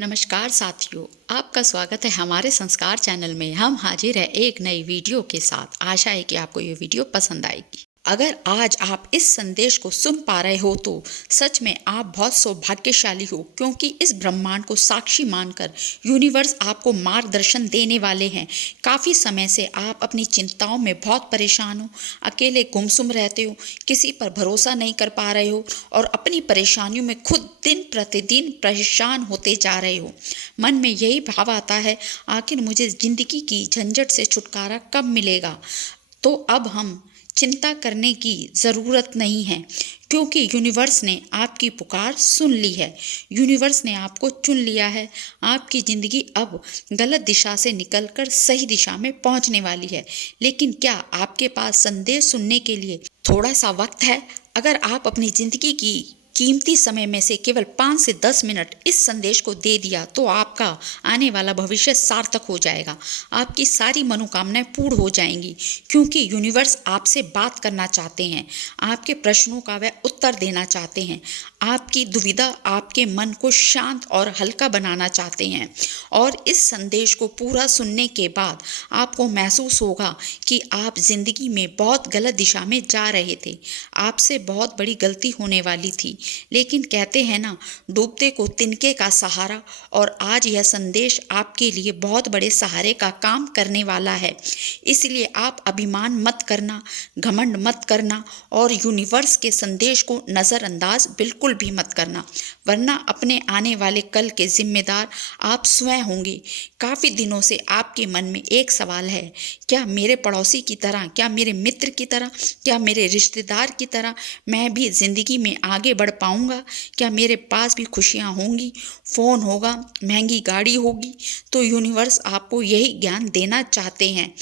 नमस्कार साथियों, आपका स्वागत है हमारे संस्कार चैनल में। हम हाजिर है एक नई वीडियो के साथ। आशा है कि आपको ये वीडियो पसंद आएगी। अगर आज आप इस संदेश को सुन पा रहे हो तो सच में आप बहुत सौभाग्यशाली हो, क्योंकि इस ब्रह्मांड को साक्षी मानकर यूनिवर्स आपको मार्गदर्शन देने वाले हैं। काफ़ी समय से आप अपनी चिंताओं में बहुत परेशान हो, अकेले गुमसुम रहते हो, किसी पर भरोसा नहीं कर पा रहे हो और अपनी परेशानियों में खुद दिन प्रतिदिन परेशान होते जा रहे हो। मन में यही भाव आता है, आखिर मुझे जिंदगी की झंझट से छुटकारा कब मिलेगा। तो अब हम चिंता करने की ज़रूरत नहीं है, क्योंकि यूनिवर्स ने आपकी पुकार सुन ली है। यूनिवर्स ने आपको चुन लिया है। आपकी ज़िंदगी अब गलत दिशा से निकलकर सही दिशा में पहुंचने वाली है। लेकिन क्या आपके पास संदेश सुनने के लिए थोड़ा सा वक्त है? अगर आप अपनी ज़िंदगी की कीमती समय में से केवल 5 से 10 मिनट इस संदेश को दे दिया तो आपका आने वाला भविष्य सार्थक हो जाएगा। आपकी सारी मनोकामनाएं पूर्ण हो जाएंगी, क्योंकि यूनिवर्स आपसे बात करना चाहते हैं। आपके प्रश्नों का वह उत्तर देना चाहते हैं। आपकी दुविधा आपके मन को शांत और हल्का बनाना चाहते हैं। और इस संदेश को पूरा सुनने के बाद आपको महसूस होगा कि आप जिंदगी में बहुत गलत दिशा में जा रहे थे। आपसे बहुत बड़ी गलती होने वाली थी। लेकिन कहते हैं ना, डूबते को तिनके का सहारा। और आज यह संदेश आपके लिए बहुत बड़े सहारे का काम करने वाला है। इसलिए आप अभिमान मत करना, घमंड मत करना और यूनिवर्स के संदेश को नज़रअंदाज बिल्कुल भी मत करना, वरना अपने आने वाले कल के जिम्मेदार आप स्वयं होंगे। काफ़ी दिनों से आपके मन में एक सवाल है, क्या मेरे पड़ोसी की तरह, क्या मेरे मित्र की तरह, क्या मेरे रिश्तेदार की तरह मैं भी ज़िंदगी में आगे बढ़ पाऊंगा? क्या मेरे पास भी खुशियां होंगी, फ़ोन होगा, महंगी गाड़ी होगी? तो यूनिवर्स आपको यही ज्ञान देना चाहते हैं।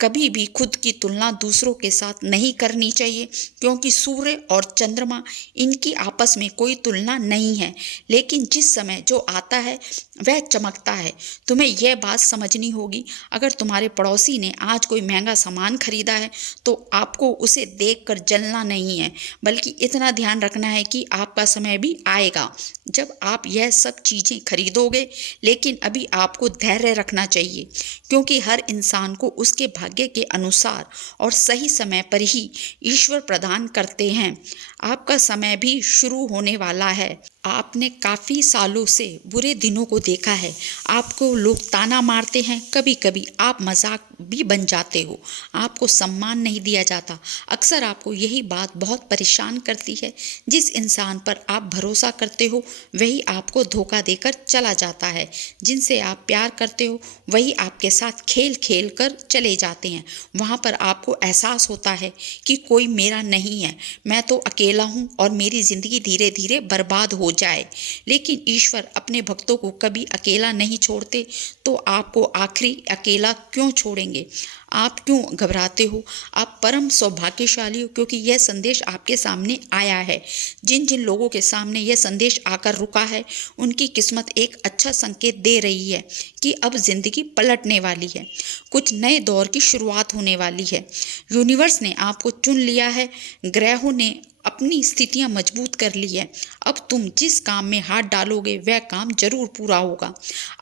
कभी भी खुद की तुलना दूसरों के साथ नहीं करनी चाहिए, क्योंकि सूर्य और चंद्रमा, इनकी आपस में कोई तुलना नहीं है। लेकिन जिस समय जो आता है वह चमकता है। तुम्हें यह बात समझनी होगी, अगर तुम्हारे पड़ोसी ने आज कोई महंगा सामान खरीदा है तो आपको उसे देखकर जलना नहीं है, बल्कि इतना ध्यान रखना है कि आपका समय भी आएगा जब आप यह सब चीज़ें खरीदोगे। लेकिन अभी आपको धैर्य रखना चाहिए, क्योंकि हर इंसान को उसके भाग्य के अनुसार और सही समय पर ही ईश्वर प्रदान करते हैं। आपका समय भी शुरू होने वाला है। आपने काफ़ी सालों से बुरे दिनों को देखा है। आपको लोग ताना मारते हैं, कभी कभी आप मजाक भी बन जाते हो, आपको सम्मान नहीं दिया जाता। अक्सर आपको यही बात बहुत परेशान करती है। जिस इंसान पर आप भरोसा करते हो वही आपको धोखा देकर चला जाता है। जिनसे आप प्यार करते हो वही आपके साथ खेल खेल कर चले जाते हैं। वहाँ पर आपको एहसास होता है कि कोई मेरा नहीं है, मैं तो अकेला हूँ और मेरी ज़िंदगी धीरे धीरे बर्बाद हो जाए। लेकिन ईश्वर अपने भक्तों को कभी अकेला नहीं छोड़ते, तो आपको आखिरी अकेला क्यों छोड़ेंगे? आप क्यों घबराते हो? आप परम सौभाग्यशाली हो, क्योंकि यह संदेश आपके सामने आया है। जिन जिन लोगों के सामने यह संदेश आकर रुका है, उनकी किस्मत एक अच्छा संकेत दे रही है कि अब जिंदगी पलटने वाली है, कुछ नए दौर की शुरुआत होने वाली है। यूनिवर्स ने आपको चुन लिया है। ग्रहों ने अपनी स्थितियां मजबूत कर ली है। अब तुम जिस काम में हाथ डालोगे वह काम जरूर पूरा होगा।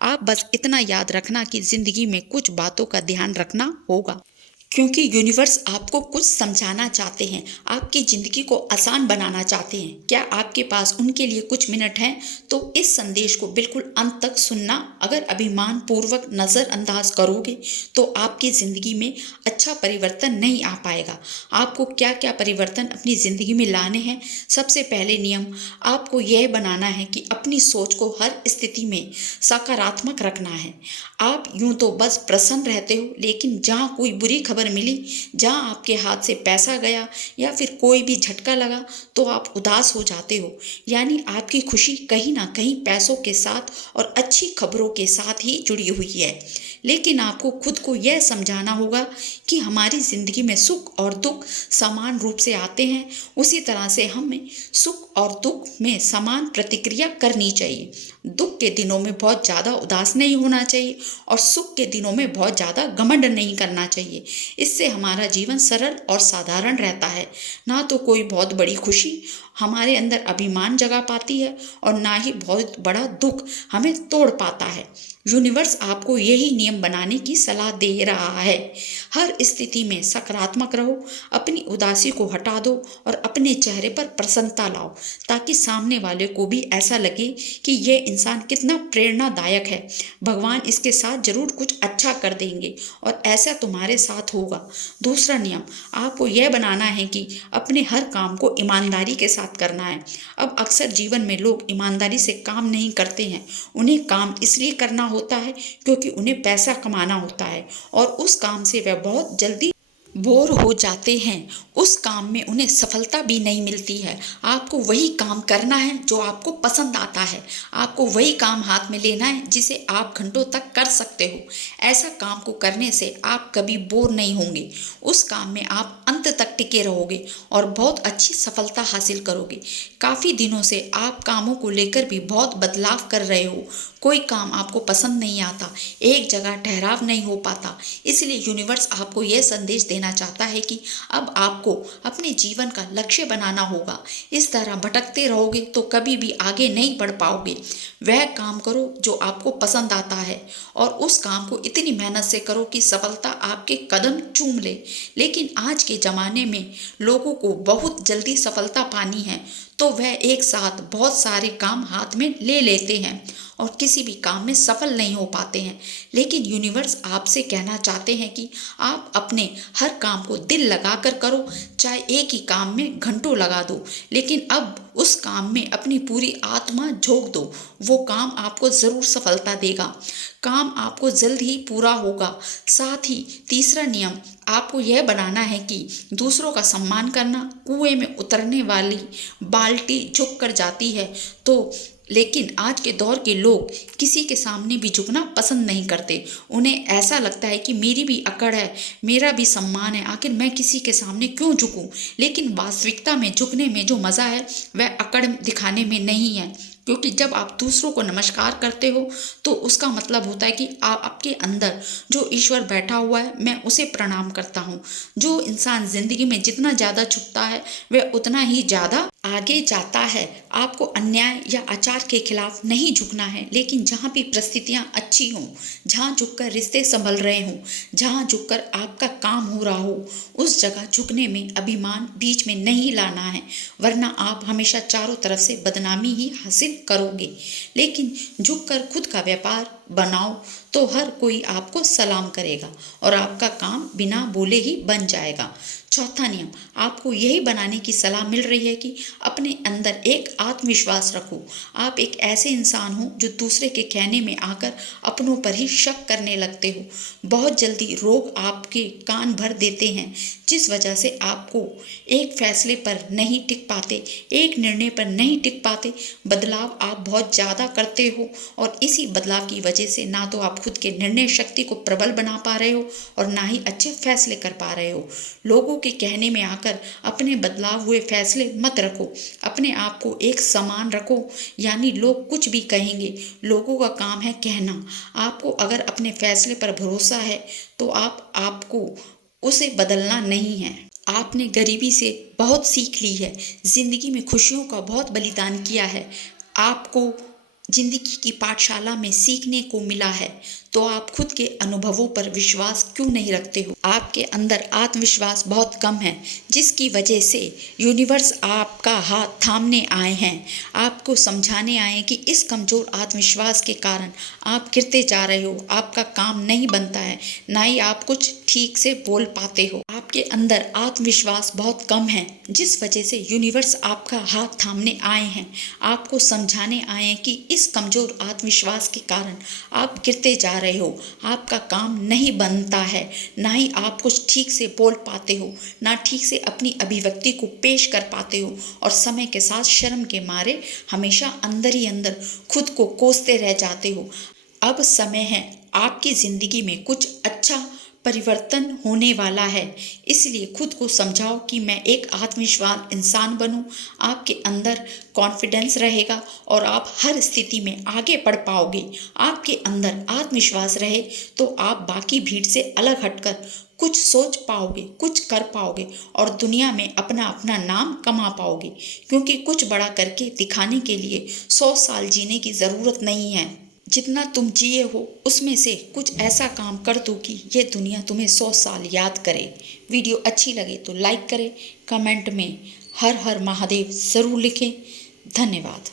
आप बस इतना याद रखना कि जिंदगी में कुछ बातों का ध्यान रखना होगा, क्योंकि यूनिवर्स आपको कुछ समझाना चाहते हैं, आपकी ज़िंदगी को आसान बनाना चाहते हैं। क्या आपके पास उनके लिए कुछ मिनट हैं? तो इस संदेश को बिल्कुल अंत तक सुनना। अगर अभिमान पूर्वक नज़रअंदाज करोगे तो आपकी ज़िंदगी में अच्छा परिवर्तन नहीं आ पाएगा। आपको क्या क्या परिवर्तन अपनी ज़िंदगी में लाने हैं? सबसे पहले नियम आपको यह बनाना है कि अपनी सोच को हर स्थिति में सकारात्मक रखना है। आप यूं तो बस प्रसन्न रहते हो, लेकिन जहाँ कोई बुरी खबर मिली, जहाँ आपके हाथ से पैसा गया या फिर कोई भी झटका लगा तो आप उदास हो जाते हो। यानी आपकी खुशी कहीं ना कहीं पैसों के साथ और अच्छी खबरों के साथ ही जुड़ी हुई है। लेकिन आपको खुद को यह समझाना होगा कि हमारी ज़िंदगी में सुख और दुख समान रूप से आते हैं। उसी तरह से हमें सुख और दुख में समान प्रतिक्रिया करनी चाहिए। दुख के दिनों में बहुत ज़्यादा उदास नहीं होना चाहिए और सुख के दिनों में बहुत ज़्यादा घमंड नहीं करना चाहिए। इससे हमारा जीवन सरल और साधारण रहता है, ना तो कोई बहुत बड़ी खुशी हमारे अंदर अभिमान जगा पाती है और ना ही बहुत बड़ा दुख हमें तोड़ पाता है। यूनिवर्स आपको यही नियम बनाने की सलाह दे रहा है। हर स्थिति में सकारात्मक रहो, अपनी उदासी को हटा दो और अपने चेहरे पर प्रसन्नता लाओ, ताकि सामने वाले को भी ऐसा लगे कि यह इंसान कितना प्रेरणादायक है। भगवान इसके साथ जरूर कुछ अच्छा कर देंगे और ऐसा तुम्हारे साथ होगा। दूसरा नियम, आपको यह बनाना है कि अपने हर काम को ईमानदारी के साथ करना है। अब अक्सर जीवन में लोग ईमानदारी से काम नहीं करते हैं। उन्हें काम इसलिए करना होता है क्योंकि उन्हें पैसा कमाना होता है और उस काम से वह बहुत जल्दी बोर हो जाते हैं। उस काम में उन्हें सफलता भी नहीं मिलती है। आपको वही काम करना है जो आपको पसंद आता है। आपको वही काम हाथ में लेना है जिसे आप घंटों तक कर सकते हो। ऐसा काम को करने से आप कभी बोर नहीं होंगे। उस काम में आप अंत तक टिके रहोगे और बहुत अच्छी सफलता हासिल करोगे। काफ़ी दिनों से आप कामों को लेकर भी बहुत बदलाव कर रहे हो। कोई काम आपको पसंद नहीं आता, एक जगह ठहराव नहीं हो पाता। इसलिए यूनिवर्स आपको यह संदेश देना चाहता है कि अब आपको अपने जीवन का लक्ष्य बनाना होगा। इस तरह भटकते रहोगे तो कभी भी आगे नहीं बढ़ पाओगे। वह काम करो जो आपको पसंद आता है और उस काम को इतनी मेहनत से करो कि सफलता आपके कदम चूम ले। लेकिन आज के ज़माने में लोगों को बहुत जल्दी सफलता पानी है, तो वह एक साथ बहुत सारे काम हाथ में ले लेते हैं और किसी भी काम में सफल नहीं हो पाते हैं। लेकिन यूनिवर्स आपसे कहना चाहते हैं कि आप अपने हर काम को दिल लगाकर करो, चाहे एक ही काम में घंटों लगा दो, लेकिन अब उस काम में अपनी पूरी आत्मा झोंक दो। वो काम आपको ज़रूर सफलता देगा। काम आपको जल्द ही पूरा होगा। साथ ही तीसरा नियम, आपको यह बनाना है कि दूसरों का सम्मान करना। कुएं में उतरने वाली बाल्टी झुक कर जाती है, तो लेकिन आज के दौर के लोग किसी के सामने भी झुकना पसंद नहीं करते। उन्हें ऐसा लगता है कि मेरी भी अकड़ है, मेरा भी सम्मान है, आखिर मैं किसी के सामने क्यों झुकूं। लेकिन वास्तविकता में झुकने में जो मज़ा है वह अकड़ दिखाने में नहीं है, क्योंकि जब आप दूसरों को नमस्कार करते हो तो उसका मतलब होता है कि आपके अंदर जो ईश्वर बैठा हुआ है मैं उसे प्रणाम करता हूँ। जो इंसान जिंदगी में जितना ज़्यादा झुकता है वह उतना ही ज़्यादा आगे जाता है। आपको अन्याय या आचार के खिलाफ नहीं झुकना है, लेकिन जहाँ भी परिस्थितियाँ अच्छी हों, जहाँ झुककर रिश्ते संभल रहे हों, जहाँ झुककर आपका काम हो रहा हो, उस जगह झुकने में अभिमान बीच में नहीं लाना है, वरना आप हमेशा चारों तरफ से बदनामी ही हासिल करोगे। लेकिन झुककर खुद का व्यापार बनाओ तो हर कोई आपको सलाम करेगा और आपका काम बिना बोले ही बन जाएगा। चौथा नियम, आपको यही बनाने की सलाह मिल रही है कि अपने अंदर एक आत्मविश्वास रखो। आप एक ऐसे इंसान हो जो दूसरे के कहने में आकर अपनों पर ही शक करने लगते हो। बहुत जल्दी रोग आपके कान भर देते हैं, जिस वजह से आपको एक फैसले पर नहीं टिक पाते, एक निर्णय पर नहीं टिक पाते। बदलाव आप बहुत ज़्यादा करते हो और इसी बदलाव की वजह से ना तो आप खुद के निर्णय शक्ति को प्रबल बना पा रहे हो और ना ही अच्छे फैसले कर पा रहे हो। लोगों के कहने में आकर अपने बदलाव हुए फैसले मत रखो। अपने आप को एक समान रखो, यानी लोग कुछ भी कहेंगे, लोगों का काम है कहना। आपको अगर अपने फैसले पर भरोसा है तो आपको उसे बदलना नहीं है। आपने गरीबी से बहुत सीख ली है, जिंदगी में खुशियों का बहुत बलिदान किया है, आपको जिंदगी की पाठशाला में सीखने को मिला है, तो आप खुद के अनुभवों पर विश्वास क्यों नहीं रखते हो। आपके अंदर आत्मविश्वास बहुत कम है, जिसकी वजह से यूनिवर्स आपका हाथ थामने आए हैं, आपको समझाने आए हैं कि इस कमज़ोर आत्मविश्वास के कारण आप गिरते जा रहे हो। आपका काम नहीं बनता है, ना ही आप कुछ ठीक से बोल पाते हो। आपके अंदर आत्मविश्वास बहुत कम है, जिस वजह से यूनिवर्स आपका हाथ थामने आए हैं, आपको समझाने आए हैं कि इस कमज़ोर आत्मविश्वास के कारण आप गिरते जा रहे हो। आपका काम नहीं बनता है, ना ही आप कुछ ठीक से बोल पाते हो, ना ठीक से अपनी अभिव्यक्ति को पेश कर पाते हो और समय के साथ शर्म के मारे हमेशा अंदर ही अंदर खुद को कोसते रह जाते हो। अब समय है, आपकी ज़िंदगी में कुछ अच्छा परिवर्तन होने वाला है, इसलिए खुद को समझाओ कि मैं एक आत्मविश्वास इंसान बनूं। आपके अंदर कॉन्फिडेंस रहेगा और आप हर स्थिति में आगे बढ़ पाओगे। आपके अंदर आत्मविश्वास रहे तो आप बाकी भीड़ से अलग हटकर कुछ सोच पाओगे, कुछ कर पाओगे और दुनिया में अपना अपना नाम कमा पाओगे। क्योंकि कुछ बड़ा करके दिखाने के लिए 100 साल जीने की ज़रूरत नहीं है। जितना तुम जिए हो उसमें से कुछ ऐसा काम कर दो कि ये दुनिया तुम्हें 100 साल याद करे। वीडियो अच्छी लगे तो लाइक करें, कमेंट में हर हर महादेव ज़रूर लिखें। धन्यवाद।